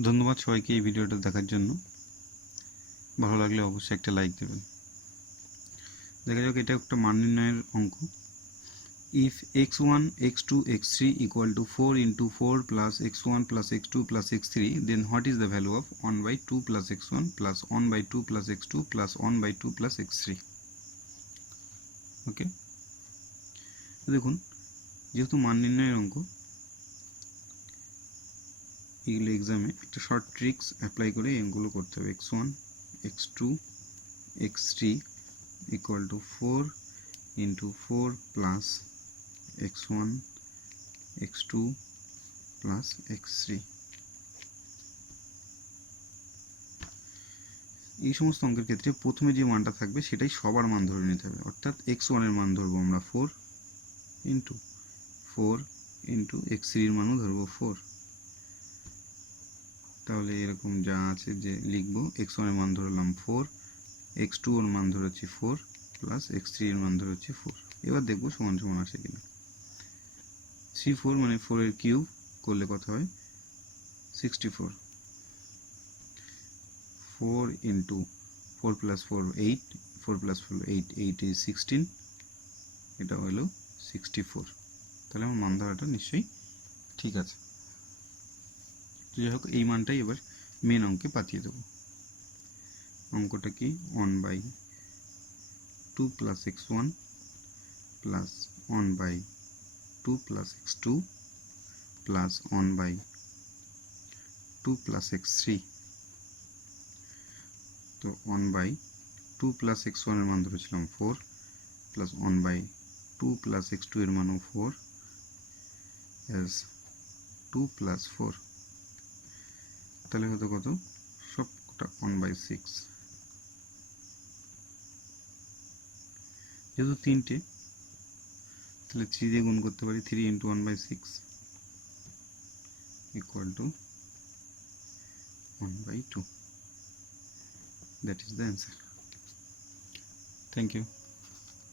ধন্যবাদ সবাইকে এই ভিডিওটা দেখার জন্য। ভালো লাগলে অবশ্যই একটা লাইক দেবেন। দেখা যাক, এটা একটা মান নির্ণয়ের অঙ্ক। If x1, x2, x3 equal to 4 into 4 plus x1 plus x2 plus x3, then what is the value of 1 by 2 plus x1 plus 1 by 2 plus x2 plus 1 by 2 plus x3? ওকে, দেখুন, যেহেতু মান নির্ণয়ের অঙ্ক, এগুলো এক্সামে একটা শর্ট ট্রিক্স অ্যাপ্লাই করে এই অঙ্কগুলো করতে হবে। x1, x2, x3 equal to 4 into 4 plus x1, x2 plus x3। এই সমস্ত অঙ্কের ক্ষেত্রে প্রথমে যে মানটা থাকবে সেটাই সবার মান ধরে নিতে হবে। অর্থাৎ x1 এর মান ধরবো আমরা 4 ইন্টু 4 ইন্টু x3 এর মানও ধরবো 4। তাহলে এরকম যা আছে যে লিখবো, x1 এর মান ধরলাম 4, x2 এর মান ধরেছি 4 প্লাস x3 এর মান ধরেছি 4। এবার দেখবো সমান সমান আসে কিনা। 3 4 মানে 4 এর কিউব করলে কত হয়? 64। 4 ইন্টু 4 প্লাস 4 8, 4 প্লাস 4 8, 8 is 16, এটা হলো 64। তাহলে আমার মান ধরাটা নিশ্চয়ই ঠিক আছে। তো যাই হোক, এই মানটাই এবার মেন অঙ্কে পাঠিয়ে দেবো। অঙ্কটা কি? 1 by 2 plus x1 plus 1 by 2 plus x2 plus 1 by 2 plus x3। তো 1 বাই 2 প্লাস x1 এর মান ধরেছিলাম 4 প্লাস 1 বাই 2 প্লাস x2 এর মানও 4 এস 2 প্লাস 4। তাহলে হতো কত? সবটা 1 বাই 6। যেহেতু তিনটে, তাহলে 3 দিয়ে গুণ করতে পারি। 3 into 1 by 6 equal to 1 by 2. That is the answer. Thank you.